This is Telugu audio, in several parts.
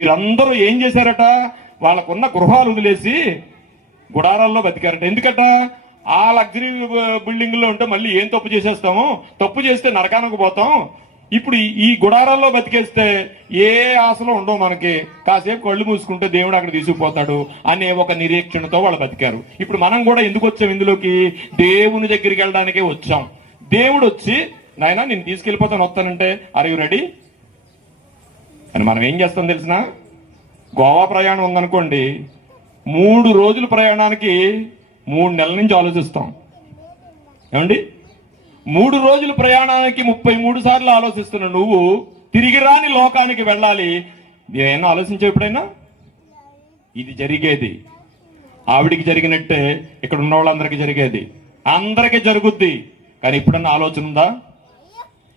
వీరందరూ ఏం చేశారట? వాళ్ళకున్న గృహాలు వదిలేసి గుడారాల్లో బతికారట. ఎందుకట? ఆ లగ్జరీ బిల్డింగ్ లో ఉంటే మళ్ళీ ఏం తప్పు చేసేస్తాము, తప్పు చేస్తే నరకానికి పోతాం, ఇప్పుడు ఈ గుడారాల్లో బతికేస్తే ఏ ఆశలు ఉండవు మనకి, కాసేపు కళ్ళు మూసుకుంటే దేవుడు అక్కడ తీసుకుపోతాడు అనే ఒక నిరీక్షణతో వాళ్ళు బతికారు. ఇప్పుడు మనం కూడా ఎందుకు వచ్చాం ఇందులోకి? దేవుని దగ్గరికి వెళ్ళడానికే వచ్చాం. దేవుడు వచ్చి నాయనా నేను తీసుకెళ్లిపోతాను, వస్తానంటే ఆర్ యు రెడీ అని మనం ఏం చేస్తాం తెలిసిన? గోవా ప్రయాణం ఉందనుకోండి, 3 రోజుల ప్రయాణానికి 3 నెలల నుంచి ఆలోచిస్తాం. ఏమండి? 3 రోజుల ప్రయాణానికి 33 సార్లు ఆలోచిస్తున్న నువ్వు తిరిగి రాని లోకానికి వెళ్ళాలి. ఏమైనా ఆలోచించావు ఎప్పుడైనా? ఇది జరిగేది ఆవిడికి జరిగినట్టే ఇక్కడ ఉన్న వాళ్ళందరికీ జరిగేది, అందరికీ జరుగుద్ది. కానీ ఇప్పుడన్నా ఆలోచన ఉందా?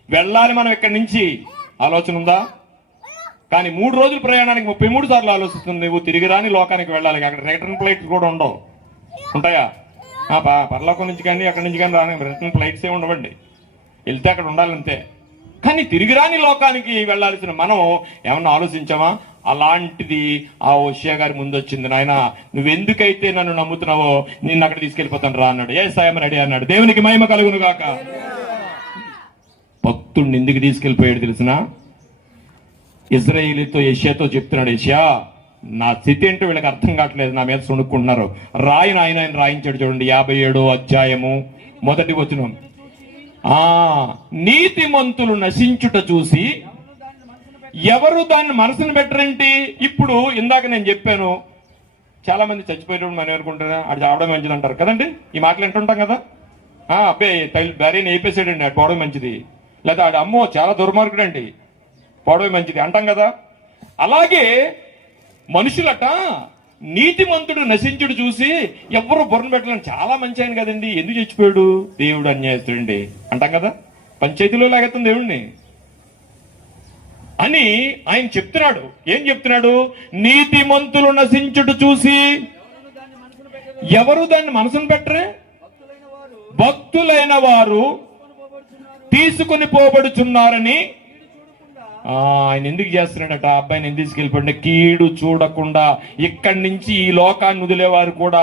వెళ్ళాలి మనం ఇక్కడి నుంచి, ఆలోచన ఉందా? కానీ 3 రోజుల ప్రయాణానికి 33 సార్లు ఆలోచిస్తుంది. నువ్వు తిరిగి రాని లోకానికి వెళ్ళాలి, అక్కడ రిటర్న్ ఫ్లైట్స్ కూడా ఉండవు. ఉంటాయా? పరలోకం నుంచి కానీ అక్కడి నుంచి కానీ రాని రిటర్న్ ఫ్లైట్స్ ఏ ఉండవండి, వెళ్తే అక్కడ ఉండాలంతే. కానీ తిరిగి రాని లోకానికి వెళ్లాల్సిన మనం ఏమన్నా ఆలోచించామా? అలాంటిది ఆ ఓషియా గారి ముందు వచ్చింది. నాయన నువ్వెందుకైతే నన్ను నమ్ముతున్నావో నిన్ను అక్కడ తీసుకెళ్లిపోతాను రా అన్నాడు. ఏ సాయం రెడీ అన్నాడు. దేవునికి మహిమ కలుగును గాక. భక్తుడిని ఎందుకు తీసుకెళ్లిపోయాడు తెలిసిన? ఇజ్రాయేలీతో యెషయాతో చెప్తున్నాడు, యెషయా నా స్థితి ఏంటో వీళ్ళకి అర్థం కావట్లేదు, నా మీద సుణుక్కుంటున్నారు. రాయి ఆయన రాయించాడు చూడండి, 57వ అధ్యాయము 1వ వచనం. నీతిమంతులు నశించుట చూసి ఎవరు దాన్ని మనసును పెట్టరేంటి? ఇప్పుడు ఇందాక నేను చెప్పాను, చాలా మంది చచ్చిపోయేటప్పుడు మనం అనుకుంటున్నా అది చావడం మంచిది అంటారు కదండి. ఈ మాటలు వింటుంటాం కదా. అబ్బాయి భార్యని అయిపోసాడండి, అది పోవడం మంచిది. లేదా ఆడు అమ్మో చాలా దుర్మార్గుడు అండి, పోవడం మంచిది అంటాం కదా. అలాగే మనుషులట నీతిమంతుడు నశించుడు చూసి ఎవరు బొర్ర పెట్టలేని, చాలా మంచి ఆయన కదండి, ఎందుకు చచ్చిపోయాడు? దేవుడు అన్యాయస్తుడండి అంటాం కదా. పంచాయతీలో లాగెత్తాం దేవుడిని అని ఆయన చెప్తున్నాడు. ఏం చెప్తున్నాడు? నీతిమంతులు నశించుడు చూసి ఎవరు దాన్ని మనసును పెట్టరే? భక్తులైన వారు తీసుకుని పోబడుచున్నారని. ఆయన ఎందుకు చేస్తున్నాడట? అబ్బాయిని ఎందుకు తీసుకెళ్ళిపోండి? కీడు చూడకుండా ఇక్కడి నుంచి ఈ లోకాన్ని వదిలేవారు కూడా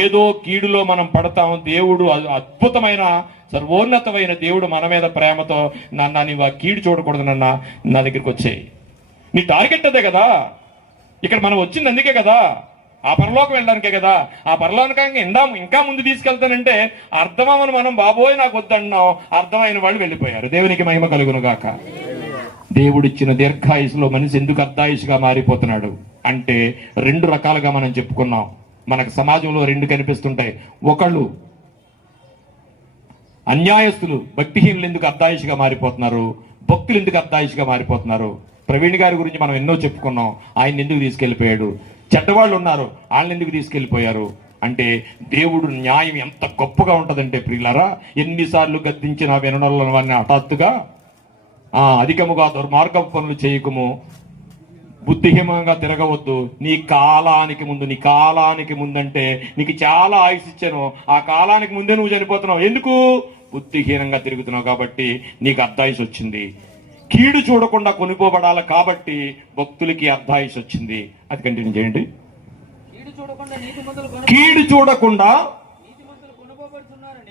ఏదో కీడులో మనం పడతాం. దేవుడు అద్భుతమైన సర్వోన్నతమైన దేవుడు మన మీద ప్రేమతో, నాన్న నీవు ఆ కీడు చూడకూడదు నాన్న, నా దగ్గరికి వచ్చాయి. నీ టార్గెట్ అదే కదా. ఇక్కడ మనం వచ్చింది అందుకే కదా, ఆ పరలోకం వెళ్ళడానికే కదా. ఆ పరలోకానికి ఇంకా ముందు తీసుకెళ్తానంటే అర్థమని మనం బాబోయ్ నాకు వద్దన్నాం, అర్థమైన వాళ్ళు వెళ్ళిపోయారు. దేవునికి మహిమ కలుగును గాక. దేవుడిచ్చిన దీర్ఘాయుసులో మనిషి ఎందుకు అర్ధాయుషుగా మారిపోతున్నాడు అంటే 2 రకాలుగా మనం చెప్పుకున్నాం. మనకు సమాజంలో 2 కనిపిస్తుంటాయి. ఒకళ్ళు అన్యాయస్తులు, భక్తిహీనులు ఎందుకు అర్ధాయుషుగా మారిపోతున్నారు, భక్తులు ఎందుకు అర్ధాయుషుగా మారిపోతున్నారు. ప్రవీణ్ గారి గురించి మనం ఎన్నో చెప్పుకున్నాం. ఆయన ఎందుకు తీసుకెళ్లిపోయాడు. చెడ్డవాళ్ళు ఉన్నారు, వాళ్ళని ఎందుకు తీసుకెళ్లిపోయారు అంటే దేవుడు న్యాయం ఎంత గొప్పగా ఉంటదంటే ప్రియులారా, ఎన్నిసార్లు గద్దించిన వినడంలో వారిని హఠాత్తుగా అధికముగా దుర్మార్గ పనులు చేయకము, బుద్ధిహీనంగా తిరగవద్దు, నీ కాలానికి ముందంటే నీకు చాలా ఆయుష్ ఇచ్చాను, ఆ కాలానికి ముందే నువ్వు చనిపోతున్నావు. ఎందుకు? బుద్ధిహీనంగా తిరుగుతున్నావు కాబట్టి నీకు అర్ధాయుష్ వచ్చింది. కీడు చూడకుండా కొనిపోబడాలి కాబట్టి భక్తులకి అర్ధాయుష్ వచ్చింది. అది కంటిన్యూ చేయండి. కీడు చూడకుండా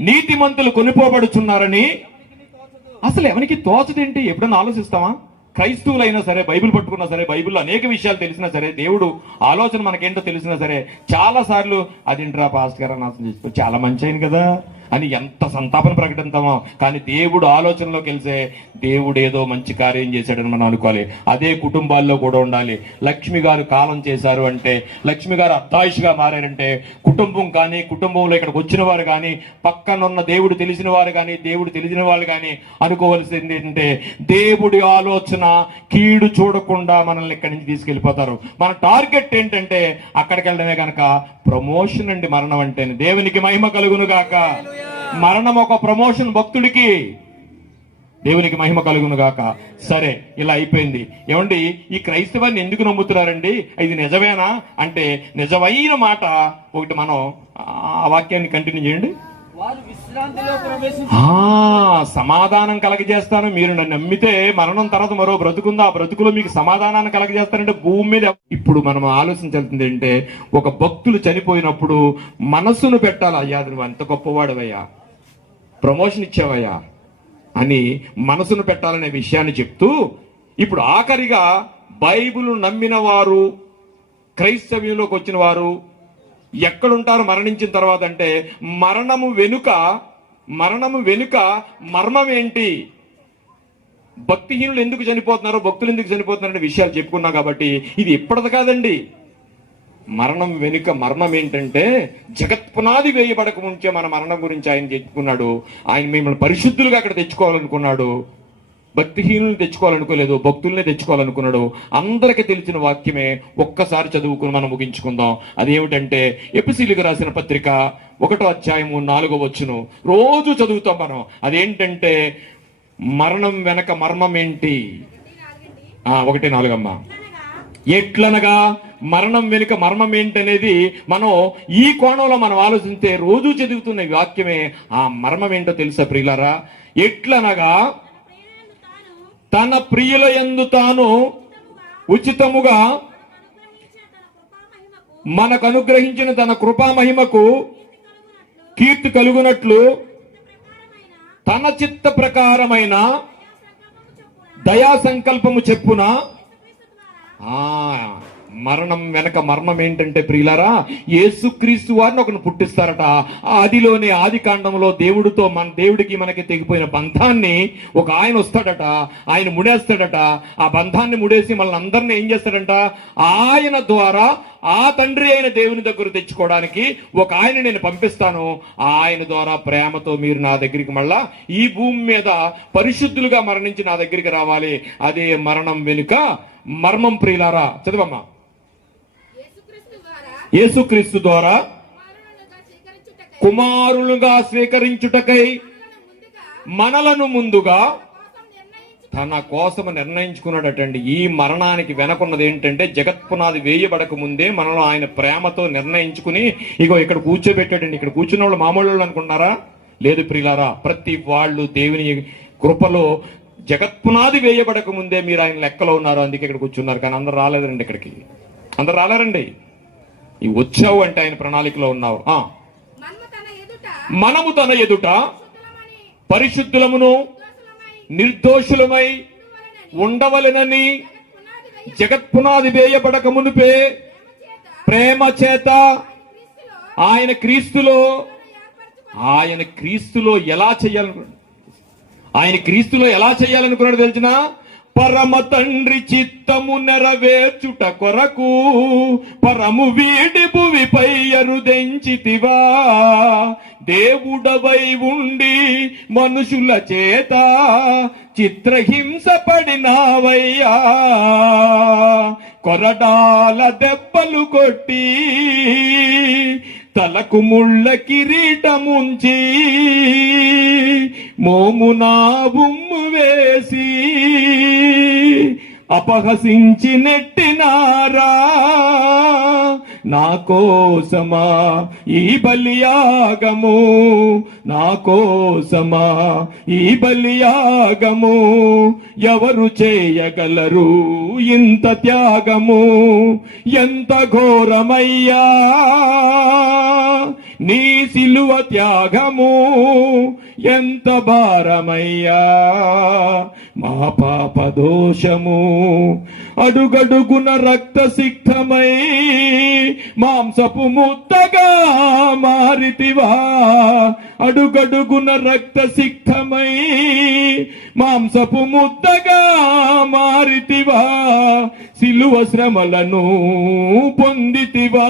నీతిమంతులు కొనిపోబడుచున్నారని అసలు ఎవరికి తోచదేంటి? ఎప్పుడన్నా ఆలోచిస్తామా? క్రైస్తవులైనా సరే, బైబిల్ పట్టుకున్నా సరే, బైబిల్లో అనేక విషయాలు తెలిసినా సరే, దేవుడు ఆలోచన మనకేంటో తెలిసినా సరే, చాలా సార్లు అదేంట్రా పాస్టర్ గారు నాశనం చేసుకో, చాలా మంచి ఆయన కదా అని ఎంత సంతాపన ప్రకటిస్తామో. కానీ దేవుడు ఆలోచనలోకి వెళ్తే దేవుడు ఏదో మంచి కార్యం చేశాడని మనం అనుకోవాలి. అదే కుటుంబాల్లో కూడా ఉండాలి. లక్ష్మి గారు కాలం చేశారు అంటే, లక్ష్మి గారు అర్ధాయుషుగా మారారంటే, కుటుంబం కానీ, కుటుంబంలో ఇక్కడికి వచ్చిన వారు కానీ, పక్కనున్న దేవుడు తెలిసిన వారు కానీ, దేవుడు తెలిసిన వాళ్ళు కానీ అనుకోవాల్సింది ఏంటంటే, దేవుడి ఆలోచన కీడు చూడకుండా మనల్ని ఇక్కడి నుంచి తీసుకెళ్లిపోతారు. మన టార్గెట్ ఏంటంటే అక్కడికి వెళ్ళడమే కనుక ప్రమోషన్ అండి. మరణం అంటే దేవునికి మహిమ కలుగును గాక. మరణం ఒక ప్రమోషన్ భక్తుడికి. దేవునికి మహిమ కలుగును గాక. సరే, ఇలా అయిపోయింది. ఏమండి, ఈ క్రైస్తవాన్ని ఎందుకు నమ్ముతున్నారండి? ఇది నిజమేనా అంటే నిజమైన మాట ఒకటి. మనం ఆ వాక్యాన్ని కంటిన్యూ చేయండి. వారు విశ్రాంతిలో ప్రవేశించు. సమాధానం కలగజేస్తాను. మీరు నన్ను నమ్మితే మరణం తర్వాత మరో బ్రతుకుందా, ఆ బ్రతుకులో మీకు సమాధానాన్ని కలగజేస్తానంటే భూమి మీద. ఇప్పుడు మనం ఆలోచించాల్సింది ఏంటంటే, ఒక భక్తులు చనిపోయినప్పుడు మనస్సును పెట్టాలి. అయ్యా నువ్వు అంత గొప్పవాడవయ్యా, ప్రమోషన్ ఇచ్చావయ్యా అని మనసును పెట్టాలనే విషయాన్ని చెప్తూ, ఇప్పుడు ఆఖరిగా బైబిల్ నమ్మిన వారు, క్రైస్తవ్యంలోకి వచ్చిన వారు ఎక్కడుంటారు మరణించిన తర్వాత అంటే, మరణము వెనుక మర్మం ఏంటి, భక్తిహీనులు ఎందుకు చనిపోతున్నారు, భక్తులు ఎందుకు చనిపోతున్నారు అనే విషయాలు చెప్పుకున్నాం. కాబట్టి ఇది ఇప్పటిది కాదండి. మరణం వెనుక మర్మం ఏంటంటే, జగత్పునాది వేయబడక ముంచే మన మరణం గురించి ఆయన చెప్పుకున్నాడు. ఆయన మిమ్మల్ని పరిశుద్ధులుగా అక్కడ తెచ్చుకోవాలనుకున్నాడు. భక్తిహీనులను తెచ్చుకోవాలనుకోలేదు, భక్తుల్ని తెచ్చుకోవాలనుకున్నాడు. అందరికీ తెలిసిన వాక్యమే, ఒక్కసారి చదువుకుని మనం ముగించుకుందాం. అదేమిటంటే, ఎపిసీలకు రాసిన పత్రిక 1వ అధ్యాయము 4వ వచనం రోజు చదువుతాం మనం. అదేంటంటే, మరణం వెనక మర్మం ఏంటి? 1:4 అమ్మా. ఎట్లనగా మరణం వెనుక మర్మం ఏంటనేది మనం ఈ కోణంలో మనం ఆలోచిస్తే, రోజు చదువుతున్న వాక్యమే ఆ మర్మం ఏంటో తెలుసా ప్రియులారా? ఎట్లనగా తన ప్రియుల యందు తాను ఉచితముగా మనకు అనుగ్రహించిన తన కృపా మహిమకు కీర్తి కలుగునట్లు తన చిత్త ప్రకారమైన దయా సంకల్పము చెప్పున. మరణం వెనక మర్మం ఏంటంటే ప్రియులారా, యేసుక్రీస్తు వారిని ఒకరిని పుట్టిస్తారట. ఆదిలోనే, ఆది కాండంలో దేవుడితో దేవుడికి మనకి తెగిపోయిన బంధాన్ని ఒక ఆయన వస్తాడట, ఆయన ముడేస్తాడట. ఆ బంధాన్ని ముడేసి మనల్ని అందరినీ ఏం చేస్తాడంట, ఆయన ద్వారా ఆ తండ్రి అయిన దేవుని దగ్గర తెచ్చుకోవడానికి ఒక ఆయన నేను పంపిస్తాను. ఆయన ద్వారా ప్రేమతో మీరు నా దగ్గరికి మళ్ళా ఈ భూమి మీద పరిశుద్ధులుగా మరణించి నా దగ్గరికి రావాలి. అదే మరణం వెనుక మర్మం ప్రియులారా. చదవమ్మా. యేసుక్రీస్తు ద్వారా కుమారులుగా స్వీకరించుటకై మనలను ముందుగా తన కోసము నిర్ణయించుకున్నాడటండి. ఈ మరణానికి వెనకున్నది ఏంటంటే, జగత్పునాది వేయబడక ముందే మనలో ఆయన ప్రేమతో నిర్ణయించుకుని ఇగో ఇక్కడ కూర్చోబెట్టాడండి. ఇక్కడ కూర్చున్న వాళ్ళు మామూలు అనుకున్నారా? లేదు ప్రియులారా, ప్రతి వాళ్ళు దేవుని కృపలో జగత్పునాది వేయబడక ముందే మీరు ఆయన లెక్కలో ఉన్నారు. అందుకే ఇక్కడ కూర్చున్నారు. కానీ అందరు రాలేదండి, ఇక్కడికి అందరు రాలేరండి. ఈ వచ్చావు అంటే ఆయన ప్రణాళికలో ఉన్నావు. మనము తన ఎదుట పరిశుద్ధులమును నిర్దోషులమై ఉండవలెనని జగత్పునాది వేయబడక మునిపే ప్రేమ చేత ఆయన క్రీస్తులో ఎలా చేయాలనుకున్నాడు తెలిసిన? పరమ తండ్రి చిత్తము నెరవేర్చుట కొరకు పరము వీడి భువిపై అరుదెంచితివా. దేవుడవై ఉండి మనుషుల చేత చిత్రహింస పడినావయ్యా. కొరడాల దెబ్బలు కొట్టి తలకు ముళ్ళ కిరీటముంచి మోమునా ఉమ్ము వేసి అపహసించి నెట్టినారా. నా కోసమా ఈ బలియాగము, నా కోసమా ఈ బలియాగము, ఎవరు చేయగలరు ఇంత త్యాగము? ఎంత ఘోరమయ్యా నీ సిలువ త్యాగము, ఎంత భారమయ్యా మా పాప దోషము. అడుగడుగున రక్త సిక్తమై మాంసపు ముద్దగా మారితివా. అడుగడుగున రక్త సిక్తమై మాంసపు ముద్దగా మారితివా. సిలువ శ్రమలను పొందితివా.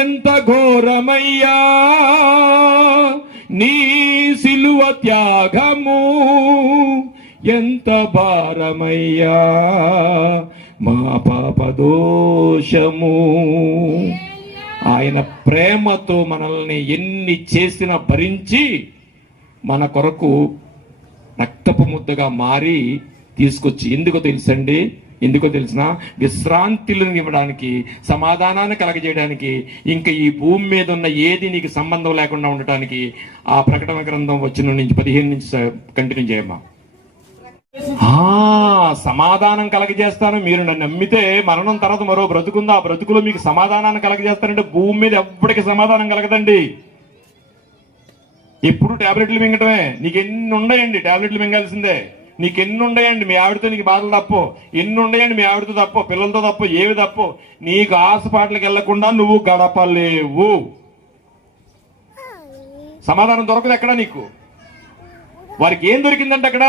ఎంత ఘోరమయ్యా నీ సిలువ త్యాగము, ఎంత భారమయ్యా మా పాప దోషము. ఆయన ప్రేమతో మనల్ని ఎన్ని చేసినా భరించి మన కొరకు రక్తపు ముద్దగా మారి తీసుకొచ్చి, ఎందుకో తెలుసండి, ఎందుకో తెలిసిన విశ్రాంతిని ఇవ్వడానికి, సమాధానాన్ని కలగజేయడానికి, ఇంకా ఈ భూమి మీద ఉన్న ఏది నీకు సంబంధం లేకుండా ఉండటానికి ఆ ప్రకటన గ్రంథం వచ్చిన నుంచి 15 నుంచి కంటిన్యూ చేయమ్మా. సమాధానం కలగజేస్తాను, మీరు నన్ను నమ్మితే మరణం తర్వాత మరో బ్రతుకుందా, ఆ బ్రతుకులో మీకు సమాధానాన్ని కలగజేస్తానంటే భూమి మీద ఎవ్వడికి సమాధానం కలగదండి. ఎప్పుడు టాబ్లెట్లు మింగటమే. నీకు ఎన్ని ఉండయండి టాబ్లెట్లు మింగాల్సిందే. నీకు ఎన్ని ఉండయండి మీ ఆవిడతో నీకు బాధలు తప్పో, ఎన్ని ఉండయండి మీ ఆవిడతో తప్పో, పిల్లలతో తప్పో, ఏవి తప్పో, నీకు హాస్పిటల్కి వెళ్లకుండా నువ్వు గడపలేవు. సమాధానం దొరకదు ఎక్కడ నీకు. వారికి ఏం దొరికిందంటే అక్కడ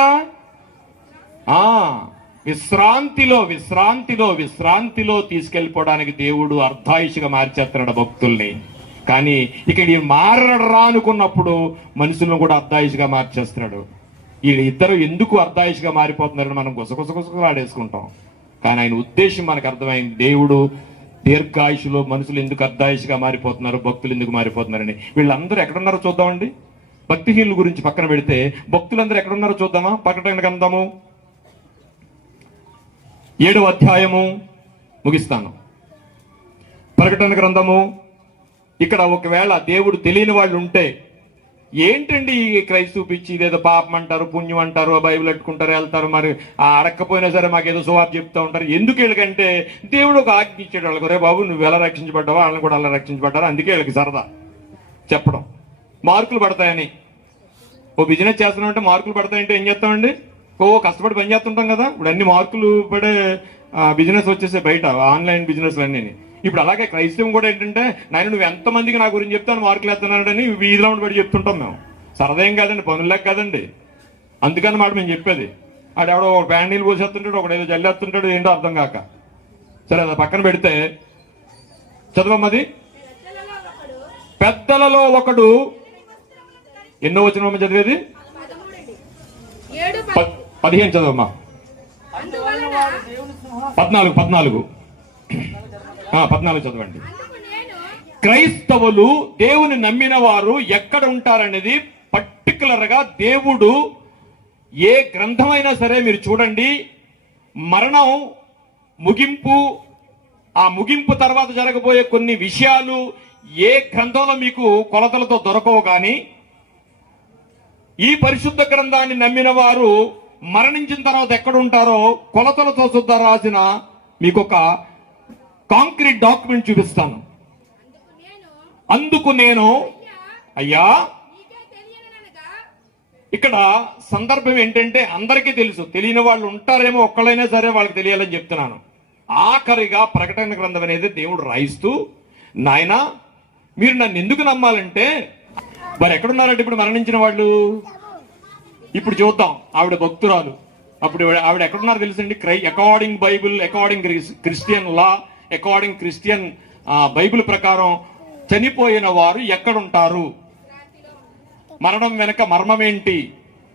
విశ్రాంతిలో విశ్రాంతిలో విశ్రాంతిలో తీసుకెళ్లిపోవడానికి దేవుడు అర్ధాయుషిగా మార్చేస్తున్నాడు భక్తుల్ని. కానీ ఇక్కడ ఈ మారరా అనుకున్నప్పుడు మనుషులను కూడా అర్ధాయుషిగా మార్చేస్తున్నాడు. వీళ్ళిద్దరు ఎందుకు అర్ధాయుషిగా మారిపోతున్నారని మనం గుసగుసగుసలాడేసుకుంటాం. కానీ ఆయన ఉద్దేశం మనకు అర్థమైంది. దేవుడు దీర్ఘాయుషులో మనుషులు ఎందుకు అర్ధాయుషిగా మారిపోతున్నారు, భక్తులు ఎందుకు మారిపోతున్నారని. వీళ్ళందరూ ఎక్కడున్నారో చూద్దామండి. భక్తిహీనుల గురించి పక్కన పెడితే భక్తులందరూ ఎక్కడున్నారో చూద్దామా. ప్రకటన గ్రంథము 7వ అధ్యాయము ముగిస్తాను. ప్రకటన గ్రంథము ఇక్కడ ఒకవేళ దేవుడు తెలియని వాళ్ళు ఉంటే, ఏంటండి ఈ క్రైస్తవ పిచ్చి, ఇదేదో పాపం అంటారు, పుణ్యం అంటారు, బైబిల్ పెట్టుకుంటారు, వెళ్తారు, మరి అడక్కపోయినా సరే మాకేదో సువార్త చెప్తూ ఉంటారు. ఎందుకు వీళ్ళకంటే దేవుడు ఒక ఆజ్ఞ ఇచ్చాడు వాళ్ళకి, రే బాబు నువ్వు ఎలా రక్షించబడ్డావో వాళ్ళని కూడా అలా రక్షించబడ్డారు. అందుకే వీళ్ళకి సరదా చెప్పడం, మార్కులు పడతాయని. ఓ బిజినెస్ చేస్తున్నామంటే మార్కులు పడతాయంటే ఏం చేస్తామండి, కష్టపడి పని చేస్తుంటాం కదా. ఇప్పుడు అన్ని మార్కులు పడే బిజినెస్ వచ్చేసే బయట, ఆన్లైన్ బిజినెస్ అన్నీ. ఇప్పుడు అలాగే క్రైస్తవం కూడా ఏంటంటే, నాయన నువ్వు ఎంతమందికి నా గురించి చెప్తాను మార్కులు వేస్తున్నాడని వీధిలో పడి చెప్తుంటాం మేము. సరదా ఏం కాదండి, పనులేక కాదండి. అందుకని మాట మేము చెప్పేది. ఆడెవడో ఒక ప్యాన్ నీళ్ళు పోసేస్తుంటాడు, ఒకడు ఏదో జల్లేస్తుంటాడు, ఏంటో అర్థం కాక. సరే అది పక్కన పెడితే చదవమ్మది. పెద్దలలో ఒకడు, ఎన్నో వచ్చిన చదివేది 15 చదవమ్మా. 14 చదవండి. క్రైస్తవులు దేవుని నమ్మిన వారు ఎక్కడ ఉంటారనేది పర్టికులర్ గా దేవుడు ఏ గ్రంథమైనా సరే మీరు చూడండి, మరణం ముగింపు, ఆ ముగింపు తర్వాత జరగబోయే కొన్ని విషయాలు ఏ గ్రంథంలో మీకు కొలతలతో దొరకవు. కానీ ఈ పరిశుద్ధ గ్రంథాన్ని నమ్మిన వారు మరణించిన తర్వాత ఎక్కడ ఉంటారో కొలతలతో శుద్ధ రాసిన మీకు ఒక కాంక్రీట్ డాక్యుమెంట్ చూపిస్తాను. అందుకు నేను అయ్యా, ఇక్కడ సందర్భం ఏంటంటే అందరికీ తెలుసు, తెలియని వాళ్ళు ఉంటారేమో, ఒక్కళ్ళైనా సరే వాళ్ళకి తెలియాలని చెప్తున్నాను. ఆఖరిగా ప్రకటన గ్రంథం అనేది దేవుడు రాయిస్తూ, నాయనా మీరు నన్ను ఎందుకు నమ్మాలంటే, మరి ఎక్కడున్నారంటే ఇప్పుడు మరణించిన వాళ్ళు. ఇప్పుడు చూద్దాం, ఆవిడ భక్తురాలు, అప్పుడు ఆవిడ ఎక్కడున్నారో తెలుసండి. అకార్డింగ్ బైబుల్, అకార్డింగ్ క్రిస్టియన్ లా, అకార్డింగ్ క్రిస్టియన్ బైబిల్ ప్రకారం చనిపోయిన వారు ఎక్కడుంటారు, మరణం వెనక మర్మం ఏంటి.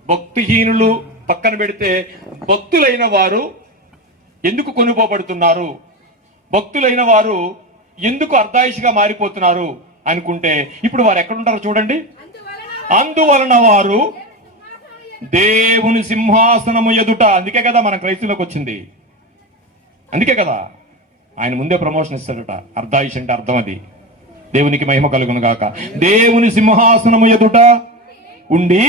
భక్తిహీనులు పక్కన పెడితే భక్తులైన వారు ఎందుకు కొనుపోబడుతున్నారు, భక్తులైన వారు ఎందుకు అర్ధాయుషిగా మారిపోతున్నారు అనుకుంటే, ఇప్పుడు వారు ఎక్కడుంటారో చూడండి. అందువలన వారు దేవుని సింహాసనము ఎదుట. అందుకే కదా మనం క్రైస్తవులకు వచ్చింది, అందుకే కదా ఆయన ముందే ప్రమోషన్ ఇస్తాడట. అర్ధాయుష్ అంటే అర్థం అది. దేవునికి మహిమ కలుగును గాక. దేవుని సింహాసనము ఎదుట ఉండి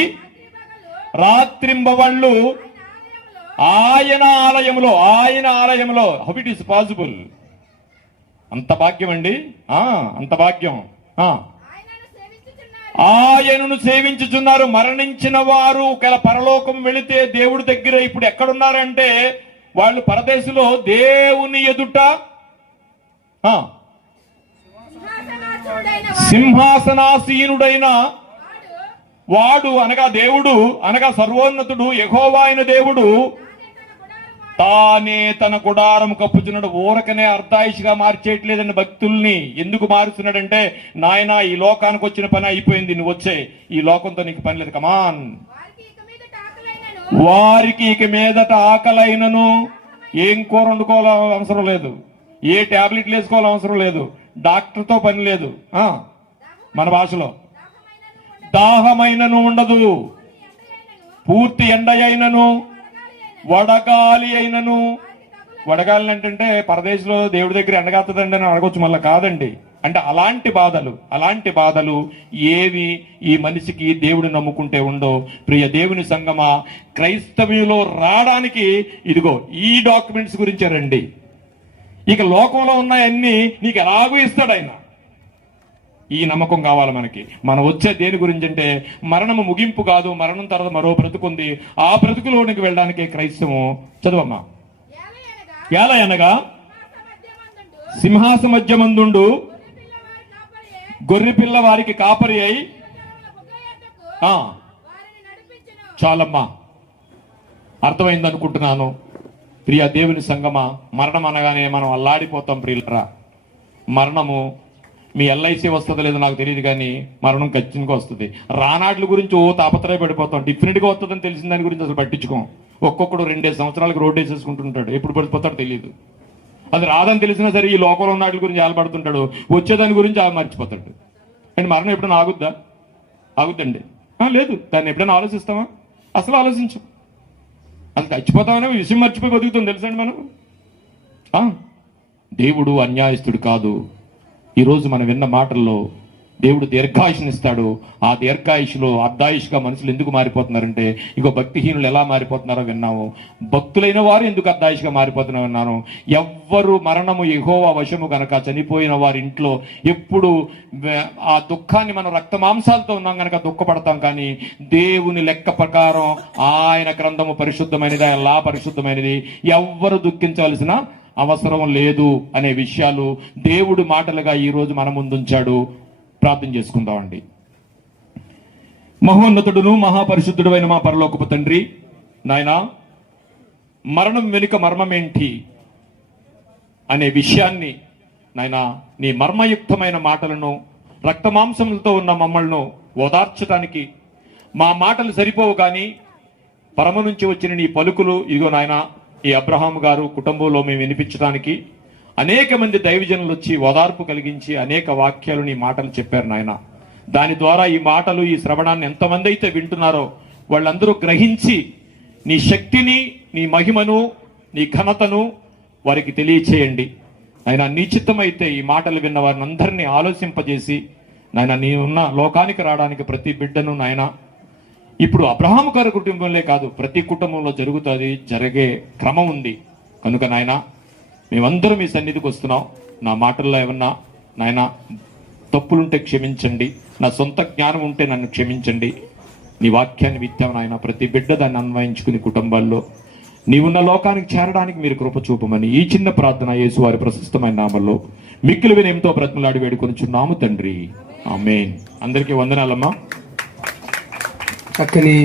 రాత్రింబవళ్ళు ఆయన ఆలయములో. How it is possible? అంత భాగ్యం అండి, అంత భాగ్యం. ఆయనను సేవించుచున్నారు. మరణించిన వారు ఒకవేళ పరలోకం వెళితే దేవుడి దగ్గర ఇప్పుడు ఎక్కడున్నారంటే, వాళ్ళు పరదేశంలో దేవుని ఎదుట సింహాసనాసీనుడైన వాడు, అనగా దేవుడు, అనగా సర్వోన్నతుడు యెహోవా అయిన దేవుడు తానే తన గుడారం కప్పుచున్నాడు. ఊరకనే అర్ధాయుషిగా మార్చేయట్లేదండి భక్తుల్ని. ఎందుకు మారుస్తున్నాడంటే, నాయన ఈ లోకానికి వచ్చిన పని అయిపోయింది, నువ్వు వచ్చే ఈ లోకంతో నీకు పని లేదు, కమాన్. వారికి ఇక మీదట ఆకలైనను ఏం కూర వండుకోవాలో అవసరం లేదు, ఏ టాబ్లెట్లు వేసుకోవాలో అవసరం లేదు, డాక్టర్తో పని లేదు. మన భాషలో దాహమైనను ఉండదు, పూర్తి ఎండ అయినను వడగాలి అయినను వడగాలని అంటే పరదేశంలో దేవుడి దగ్గర ఎండగాస్తుందండి అని అడగొచ్చు, మళ్ళీ కాదండి. అంటే అలాంటి బాధలు ఏవి ఈ మనిషికి దేవుడు నమ్ముకుంటే ఉండో. ప్రియ దేవుని సంగమా, క్రైస్తవ్యంలో రావడానికి ఇదిగో ఈ డాక్యుమెంట్స్ గురించే రండి. ఇక లోకంలో ఉన్నాయన్నీ నీకు ఎలాగూ ఇస్తాడు ఆయన. ఈ నమ్మకం కావాలి మనకి. మనం వచ్చే దేని గురించి అంటే మరణము ముగింపు కాదు, మరణం తర్వాత మరో బ్రతుకుంది. ఆ బ్రతుకులోనికి వెళ్ళడానికే క్రైస్తవం. చదువమ్మా. ఎలా అనగా సింహాస మధ్యమందుండు గొర్రెపిల్ల వారికి కాపరి అయి. చాలమ్మా, అర్థమైంది అనుకుంటున్నాను. ప్రియ దేవుని సంగమా, మరణం అనగానే మనం అల్లాడిపోతాం ప్రియులరా. మరణము మీ ఎల్ఐసి వస్తుందో లేదో నాకు తెలియదు, కానీ మరణం ఖచ్చితంగా వస్తుంది. రానాట్ల గురించి తాపత్రయ పడిపోతాం. డిఫరెంట్ గా వస్తుందని తెలిసిన దాని గురించి అసలు పట్టించుకోం. ఒక్కొక్కడు 2 సంవత్సరాలకు రోడ్డు వేసేసుకుంటుంటాడు, ఎప్పుడు పడిపోతాడో తెలియదు. అది రాదని తెలిసినా సరే ఈ లోకంలో ఉన్న వాటి గురించి ఆలపడుతుంటాడు, వచ్చేదాని గురించి మర్చిపోతాడు. అంటే మరణం ఎప్పుడైనా ఆగుద్దండి? లేదు. దాన్ని ఎప్పుడైనా ఆలోచిస్తామా? అసలు ఆలోచించం. అది చచ్చిపోతామనే విషయం మర్చిపోయి బతుకుతుంది తెలుసండి మనం. దేవుడు అన్యాయస్తుడు కాదు. ఈరోజు మనం విన్న మాటల్లో దేవుడు దీర్ఘాయుష్నిస్తాడు. ఆ దీర్ఘాయుషులో అర్ధాయుష్గా మనుషులు ఎందుకు మారిపోతున్నారంటే, ఇంకో భక్తిహీనులు ఎలా మారిపోతున్నారో విన్నాము. భక్తులైన వారు ఎందుకు అర్ధాయుష్గా మారిపోతున్నారో విన్నాను. ఎవ్వరు మరణము యెహోవా వశము గనక చనిపోయిన వారి ఇంట్లో ఎప్పుడు ఆ దుఃఖాన్ని మనం రక్త మాంసాలతో ఉన్నాం గనక దుఃఖపడతాం. కానీ దేవుని లెక్క ప్రకారం ఆయన గ్రంథము పరిశుద్ధమైనది, ఆయన లా పరిశుద్ధమైనది. ఎవ్వరు దుఃఖించవలసిన అవసరం లేదు అనే విషయాలు దేవుడు మాటలుగా ఈ రోజు మన ముందుంచాడు. ప్రార్థన చేసుకుందామండి. మహోన్నతుడును మహాపరిశుద్ధుడు అయిన మా పరలోకపు తండ్రి, నాయనా, మరణం వెనుక మర్మమేంటి అనే విషయాన్ని నాయనా నీ మర్మయుక్తమైన మాటలను రక్తమాంసములతో ఉన్న మమ్మల్ని ఓదార్చడానికి మా మాటలు సరిపోవు, కానీ పరమ నుంచి వచ్చిన నీ పలుకులు ఇదిగో నాయనా ఈ అబ్రహాము గారు కుటుంబంలో మేము వినిపించడానికి అనేక మంది దైవజనులు వచ్చి ఓదార్పు కలిగించి అనేక వాక్యాలు నీ మాటలు చెప్పారు నాయన. దాని ద్వారా ఈ మాటలు, ఈ శ్రవణాన్ని ఎంతమంది అయితే వింటున్నారో వాళ్ళందరూ గ్రహించి నీ శక్తిని, నీ మహిమను, నీ ఘనతను వారికి తెలియచేయండి. ఆయన నీ చిత్తమైతే ఈ మాటలు విన్న వారిని అందరినీ ఆలోచింపజేసి నాయన నీ ఉన్న లోకానికి రావడానికి ప్రతి బిడ్డను నాయన ఇప్పుడు అబ్రహాము గారి కుటుంబంలో కాదు, ప్రతి కుటుంబంలో జరుగుతుంది, జరిగే క్రమం ఉంది. కనుక నాయన మేమందరం మీ సన్నిధికి వస్తున్నాం. నా మాటల్లో ఏమన్నా నాయన తప్పులుంటే క్షమించండి, నా సొంత జ్ఞానం ఉంటే నన్ను క్షమించండి. నీ వాక్యాన్ని విత్తాం నాయన, ప్రతి బిడ్డ దాన్ని అన్వయించుకుని కుటుంబాల్లో నీవున్న లోకానికి చేరడానికి మీరు కృప చూపమని ఈ చిన్న ప్రార్థన యేసు వారి ప్రశస్తమైన నామల్లో మిక్కిలి వినయంతో బ్రతిమలాడి వేడుకొనుచున్నాము తండ్రి. ఆమేన్. అందరికీ వందనాలమ్మా. చక్కని